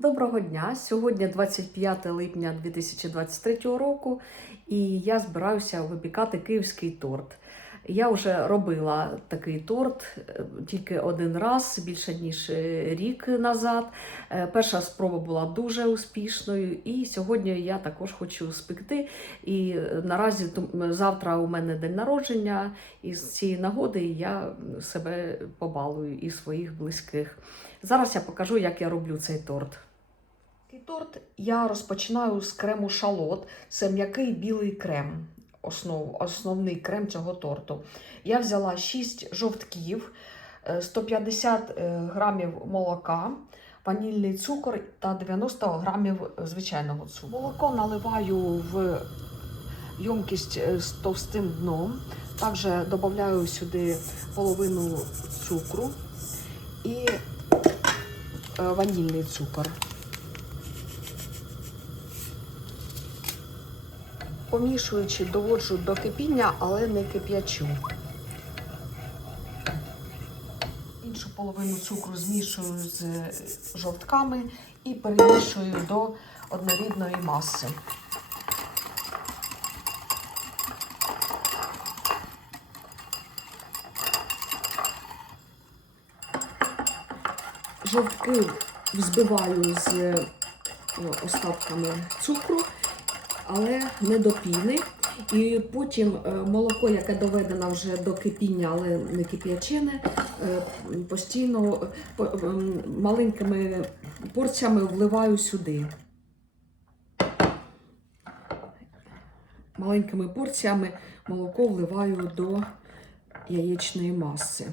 Доброго дня! Сьогодні 25 липня 2023 року, і я збираюся випікати київський торт. Я вже робила такий торт е, тільки один раз, більше ніж е, рік назад. Е, Перша спроба була дуже успішною, і сьогодні я також хочу спекти. І наразі завтра у мене день народження, і з цієї нагоди я себе побалую і своїх близьких. Зараз я покажу, як я роблю цей торт. Такий торт я розпочинаю з крему шалот. Це м'який білий крем, основ, основний крем цього торту. Я взяла 6 жовтків, е, 150 е, грамів молока, ванільний цукор та 90 грамів звичайного цукру. Молоко наливаю в ємкість е, з товстим дном. Також додаю сюди половину цукру і е, ванільний цукор. Помішуючи, доводжу до кипіння, але не кип'ячу. Іншу половину цукру змішую з жовтками і перемішую до однорідної маси. Жовтки взбиваю з е, остатками цукру але не до піни. І потім е, молоко, яке доведено вже до кипіння, але не кип'ячене, е, постійно е, маленькими порціями вливаю сюди. Маленькими порціями молоко вливаю до яєчної маси.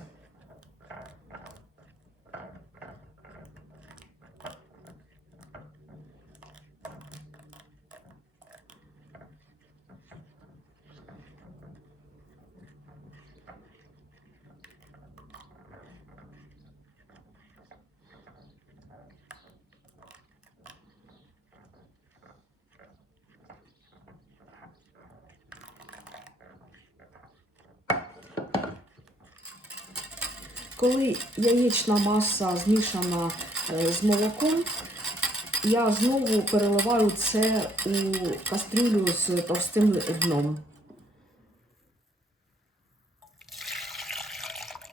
Коли яєчна маса змішана е, з молоком, я знову переливаю це у кастрюлю з товстим дном.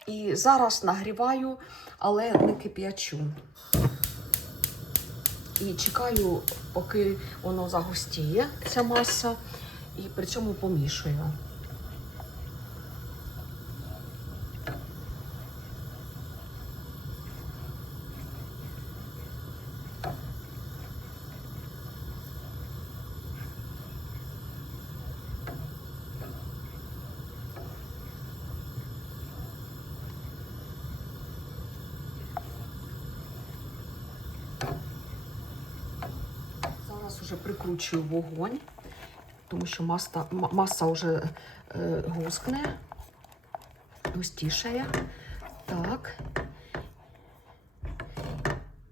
І зараз нагріваю, але не кип'ячу. І чекаю, поки воно загустіє, ця маса, і при цьому помішую. Зараз вже прикручую вогонь, тому що маса, маса вже е, гускне, густішає. Так.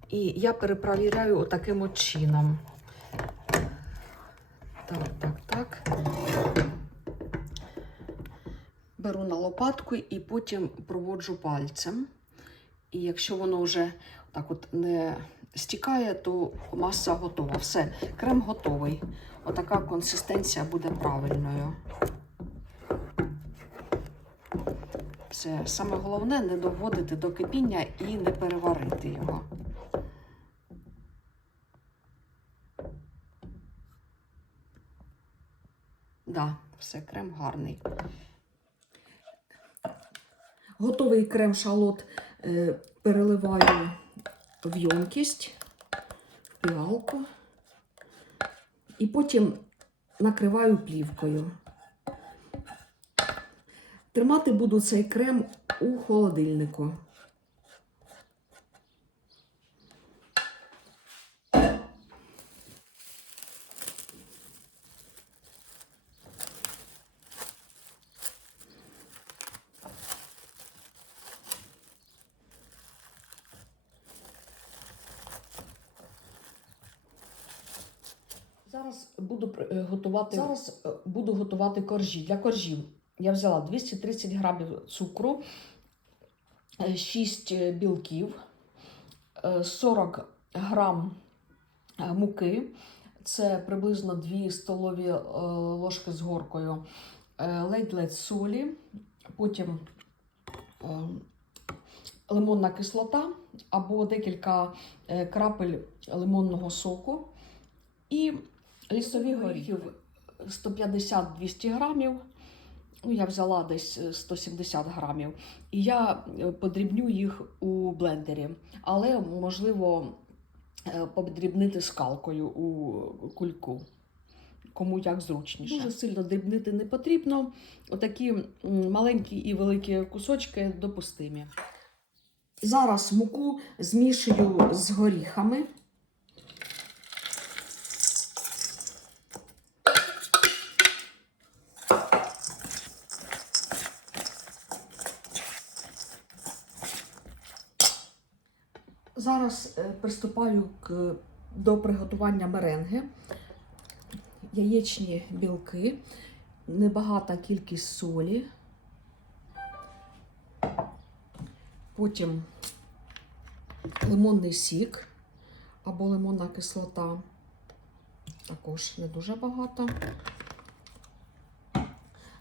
І я перепровіряю таким от чином. Так, так, так. Беру на лопатку і потім проводжу пальцем. І якщо воно вже так от не стікає, то маса готова. Все, крем готовий. Отака консистенція буде правильною. Все, саме головне не доводити до кипіння і не переварити його. Да, все, крем гарний. Готовий крем шалот е, переливаю в ємкість, в піалку. І потім накриваю плівкою. Тримати буду цей крем у холодильнику. Зараз буду е, готувати. Зараз е, буду готувати коржі. Для коржів я взяла 230 грамів цукру, 6 білків, е, 40 грам муки. Це приблизно 2 столові ложки з горкою, ледь-ледь солі, потім лимонна кислота або декілька крапель лимонного соку і лісові горіхів 150-200 грамів. Ну, я взяла десь е, 170 грамів. І я е, подрібню їх у блендері, але можливо е, подрібнити скалкою у кульку. Кому як зручніше. Дуже сильно дрібнити не потрібно. Отакі маленькі і великі кусочки допустимі. Зараз муку змішую з горіхами. Зараз е, приступаю до приготування меренги. Яєчні білки, небагата кількість солі. Потім лимонний сік або лимонна кислота. Також не дуже багато.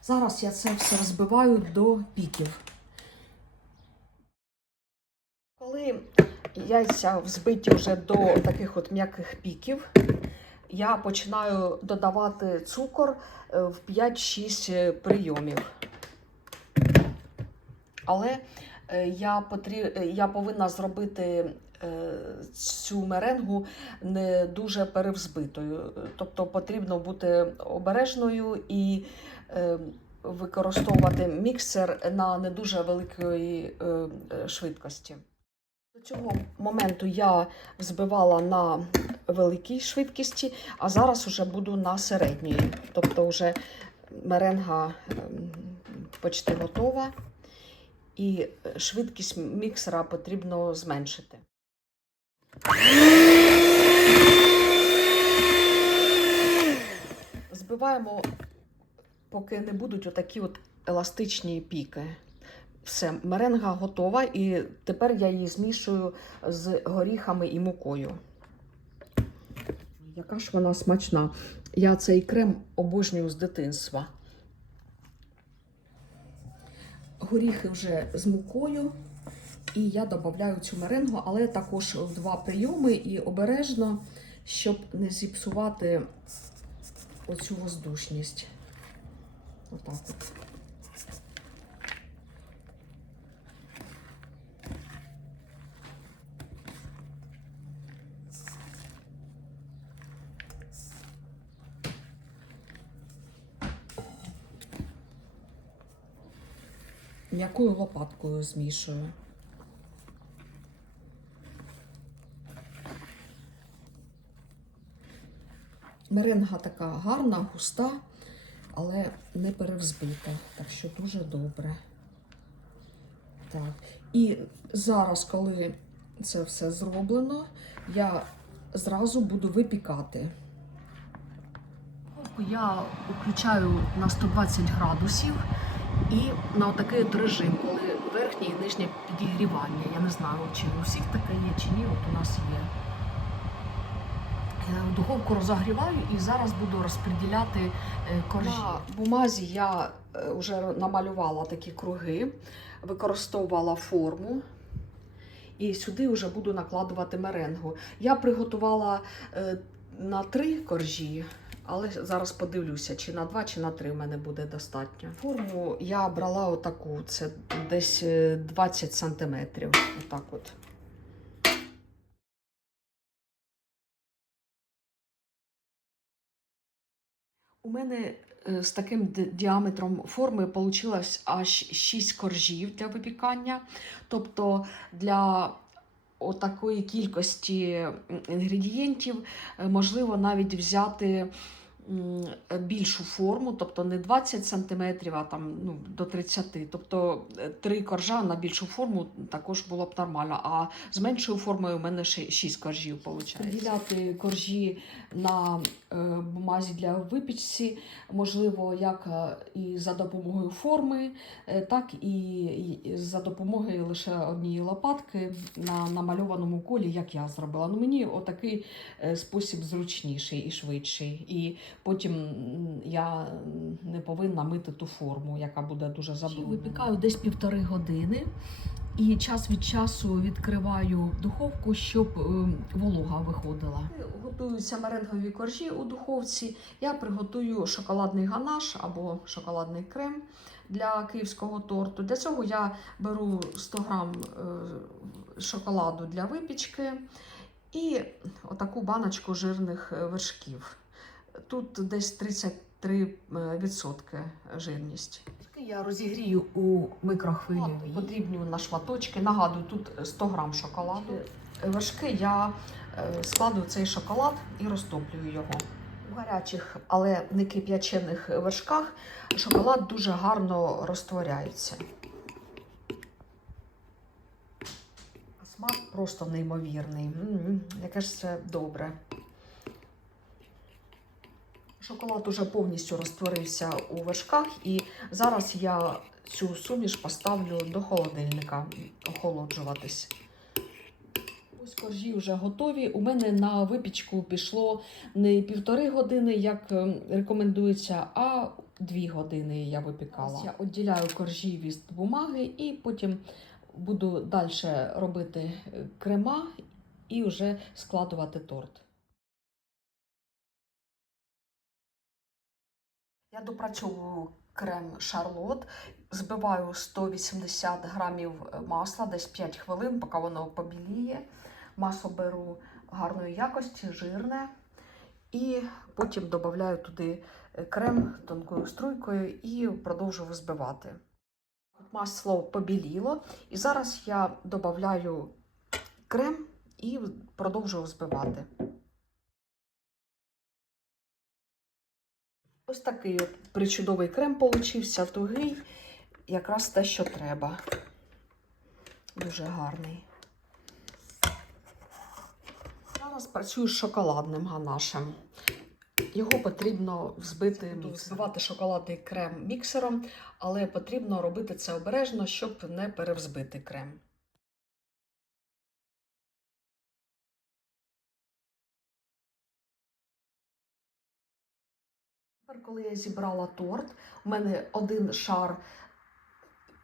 Зараз я це все взбиваю до піків. Яйця взбиті вже до таких от м'яких піків, я починаю додавати цукор е, в 5-6 прийомів. Але е, я, потрі... е, я повинна зробити е, цю меренгу не дуже перевзбитою. Тобто потрібно бути обережною і е, використовувати міксер на не дуже великої е, е, швидкості. Цього моменту я взбивала на великій швидкості, а зараз вже буду на середній. Тобто вже меренга ем, почти готова, і швидкість міксера потрібно зменшити. Збиваємо, поки не будуть отакі от еластичні піки. Все, меренга готова, і тепер я її змішую з горіхами і мукою. Яка ж вона смачна. Я цей крем обожнюю з дитинства. Горіхи вже з мукою, і я додаю цю меренгу, але також два прийоми і обережно, щоб не зіпсувати оцю воздушність. Отак от. М'якою лопаткою змішую. Меренга така гарна, густа, але не перевзбита, так що дуже добре. Так. І зараз, коли це все зроблено, я зразу буду випікати. Я включаю на 120 градусів і на такий от режим, коли верхнє і нижнє підігрівання. Я не знаю, чи у всіх таке є, чи ні, от у нас є. Е, Духовку розогріваю і зараз буду розподіляти е, коржі. На бумазі я вже намалювала такі круги, використовувала форму. І сюди вже буду накладувати меренгу. Я приготувала е, на три коржі, але зараз подивлюся, чи на два, чи на три в мене буде достатньо. Форму я брала отаку, це десь е, 20 сантиметрів. Отак от. У мене е, з таким діаметром форми вийшло аж 6 коржів для випікання. Тобто для отакої кількості інгредієнтів е, можливо навіть взяти більшу форму, тобто не 20 см, а там ну, до 30 Тобто е, три коржа на більшу форму також було б нормально. А з меншою формою у мене ще 6 коржів виходить. Поділяти коржі на е, бумазі для випічці можливо як е, і за допомогою форми, так і, за допомогою лише однієї лопатки на намальованому колі, як я зробила. Ну, мені отакий спосіб зручніший і швидший. І потім я не повинна мити ту форму, яка буде дуже забруднена. Випікаю десь півтори години. І час від часу відкриваю духовку, щоб е, волога виходила. Готуються меренгові коржі у духовці. Я приготую шоколадний ганаш або шоколадний крем для київського торту. Для цього я беру 100 грам е, шоколаду для випічки і отаку баночку жирних е, вершків. Тут десь 33% жирність. Я розігрію у микрохвильовій. Потрібні на шматочки. Нагадую, тут 100 грам шоколаду. Вершки я е, складу цей шоколад і розтоплюю його. У гарячих, але не кип'ячених вершках шоколад дуже гарно розтворяється. Смак просто неймовірний. Яке ж це добре. Шоколад уже повністю розтворився у вершках, і зараз я цю суміш поставлю до холодильника охолоджуватись. Ось коржі вже готові. У мене на випічку пішло не півтори години, як е, рекомендується, а дві години я випікала. Я відділяю коржі від бумаги і потім буду далі робити е, крема і вже складувати торт. Я допрацьовую крем Шарлот, збиваю 180 грамів масла, десь 5 хвилин, поки воно побіліє. Масло беру гарної якості, жирне. І потім додаю туди крем тонкою струйкою і продовжую збивати. Масло побіліло, і зараз я додаю крем і продовжую збивати. Ось такий от причудовий крем получився, тугий, якраз те, що треба. Дуже гарний. Зараз працюю з шоколадним ганашем. Його потрібно взбити, взбивати шоколадний крем міксером, але потрібно робити це обережно, щоб не перевзбити крем. Тепер, коли я зібрала торт, у мене один шар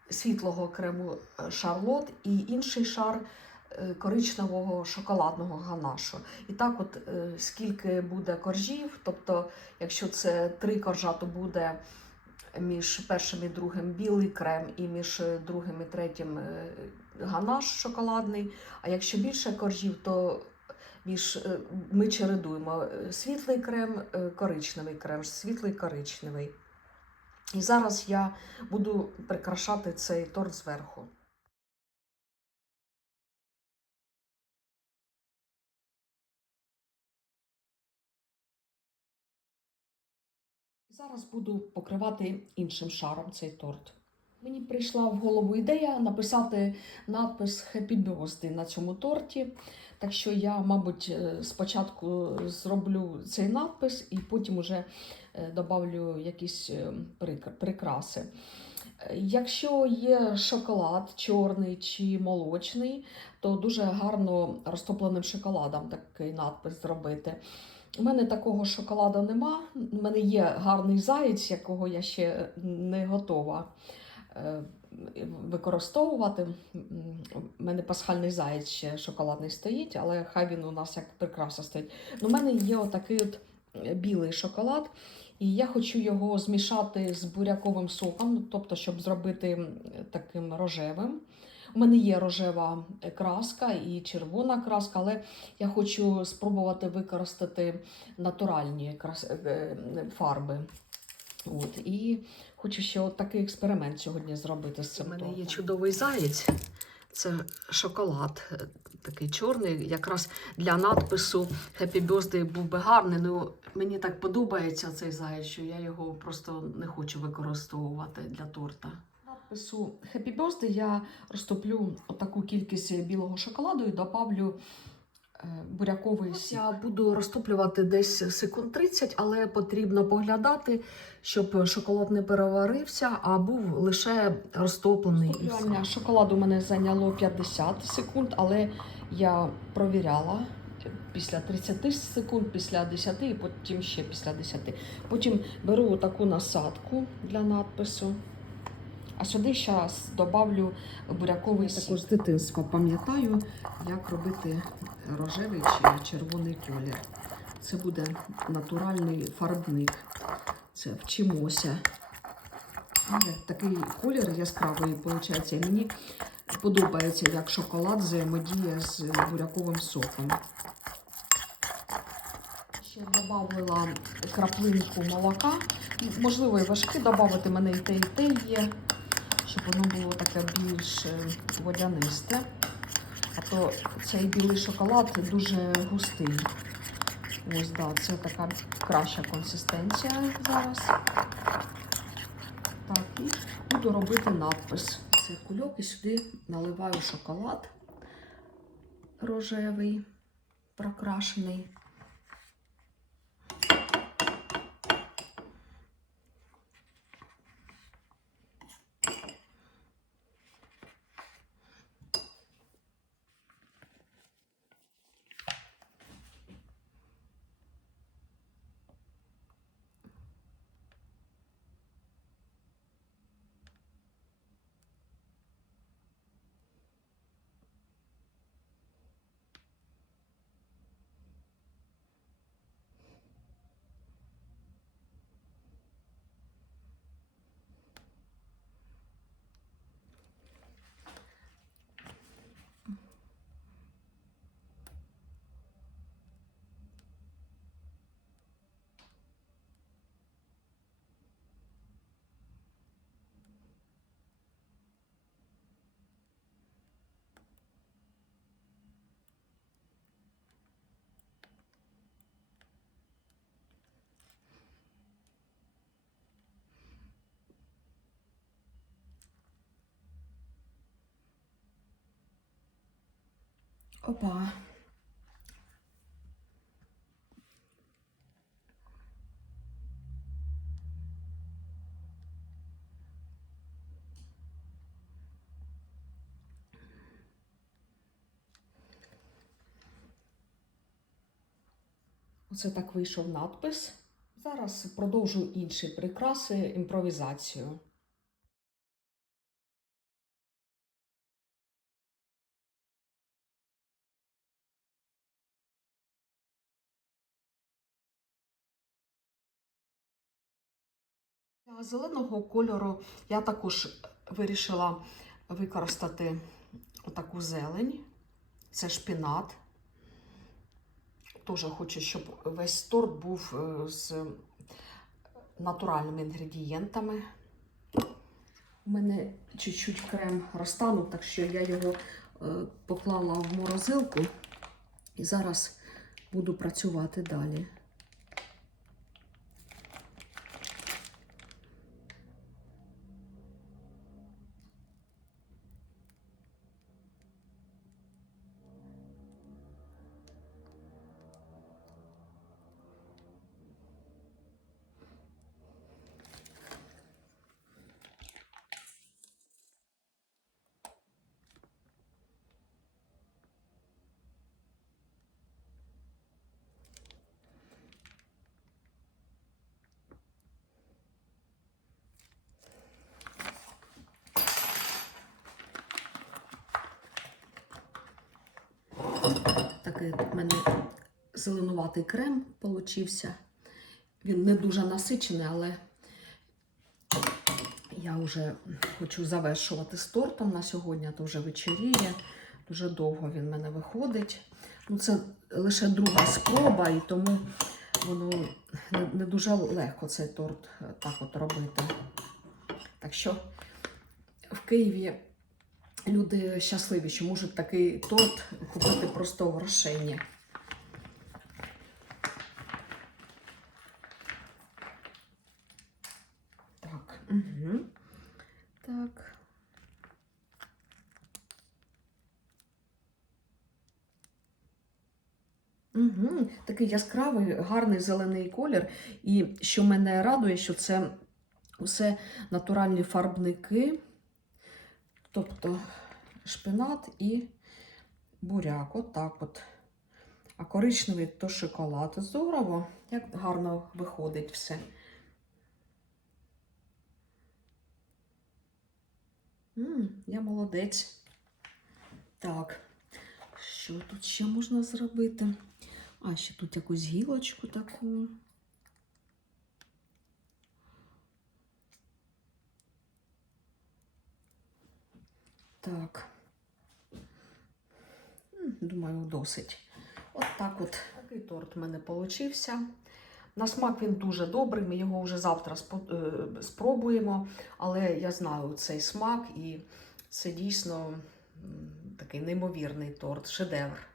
світлого крему е, шарлот і інший шар е, коричневого шоколадного ганашу. І так, от е, скільки буде коржів, тобто, якщо це три коржа, то буде між першим і другим білий крем, і між другим і третім ганаш шоколадний. А якщо більше коржів, то між е, ми чередуємо е, світлий крем, е, коричневий крем, світлий коричневий. І зараз я буду прикрашати цей торт зверху. Зараз буду покривати іншим шаром цей торт. Мені прийшла в голову ідея написати надпис Happy Birthday на цьому торті. Так що я, мабуть, е, спочатку зроблю цей надпис і потім уже е, добавлю якісь е, прикраси. Якщо є шоколад чорний чи молочний, то дуже гарно розтопленим шоколадом такий надпис зробити. У мене такого шоколаду нема. У мене є гарний заєць, якого я ще не готова використовувати. У мене пасхальний заєць ще шоколадний стоїть, але хай він у нас як прикраса стоїть. Ну, У мене є отакий от е, білий шоколад, і я хочу його змішати з буряковим соком, тобто, щоб зробити таким рожевим. У мене є рожева е, краска і червона краска, але я хочу спробувати використати натуральні е, е, фарби. От, і хочу ще от такий експеримент сьогодні зробити з цим. У мене є чудовий заєць. Це шоколад е, такий чорний, якраз для надпису Happy Birthday був би гарний. Ну, мені так подобається цей заяць, що я його просто не хочу використовувати для торта. Надпису Happy Birthday я розтоплю отаку кількість білого шоколаду і добавлю буряковий сік. Я буду розтоплювати десь секунд 30, але потрібно поглядати, щоб шоколад не переварився, а був лише розтоплений. Розтоплювання шоколаду у мене зайняло 50 секунд, але я провіряла. Після 30 секунд, після 10 і потім ще після 10. Потім беру таку насадку для надпису. А сюди зараз додавлю буряковий сік. Також з дитинства пам'ятаю, як робити рожевий чи червоний колір. Це буде натуральний фарбник. Це вчимося. Такий колір яскравий виходить. Мені подобається, як шоколад взаємодіє з буряковим соком. Ще додавала краплинку молока. Можливо, і важки додати, мене і те, і те є, щоб воно було таке більш е, водянисте. А то цей білий шоколад дуже густий. Ось, да, це така краща консистенція зараз. Так, і буду робити надпис. Це кульок і сюди наливаю шоколад рожевий, прокрашений. Опа. Оце так вийшов надпис. Зараз продовжую інші прикраси, імпровізацію. Зеленого кольору я також вирішила використати отаку зелень. Це шпінат. Теж хочу, щоб весь торт був е, з натуральними інгредієнтами. У мене чуть-чуть крем розтанув, так що я його е, поклала в морозилку і зараз буду працювати далі. Такий в мене зеленуватий крем получився. Він не дуже насичений, але я вже хочу завершувати з тортом на сьогодні, то вже вечеріє. Дуже довго він в мене виходить. Ну, це лише друга спроба, і тому воно не, дуже легко цей торт е, так от робити. Так що в Києві люди щасливі, що можуть такий торт купити просто в грошенні. Так. Угу. Так. Угу. Такий яскравий, гарний зелений колір. І що мене радує, що це усе натуральні фарбники, тобто шпинат і буряк. Отак от. А коричневий то шоколад. Здорово, як гарно виходить все. М, я молодець. Так, що тут ще можна зробити? А, ще тут якусь гілочку таку. Так. Думаю, досить. От так от. Такий торт в мене получився. На смак він дуже добрий, ми його вже завтра е, спробуємо, але я знаю цей смак і це дійсно такий неймовірний торт, шедевр.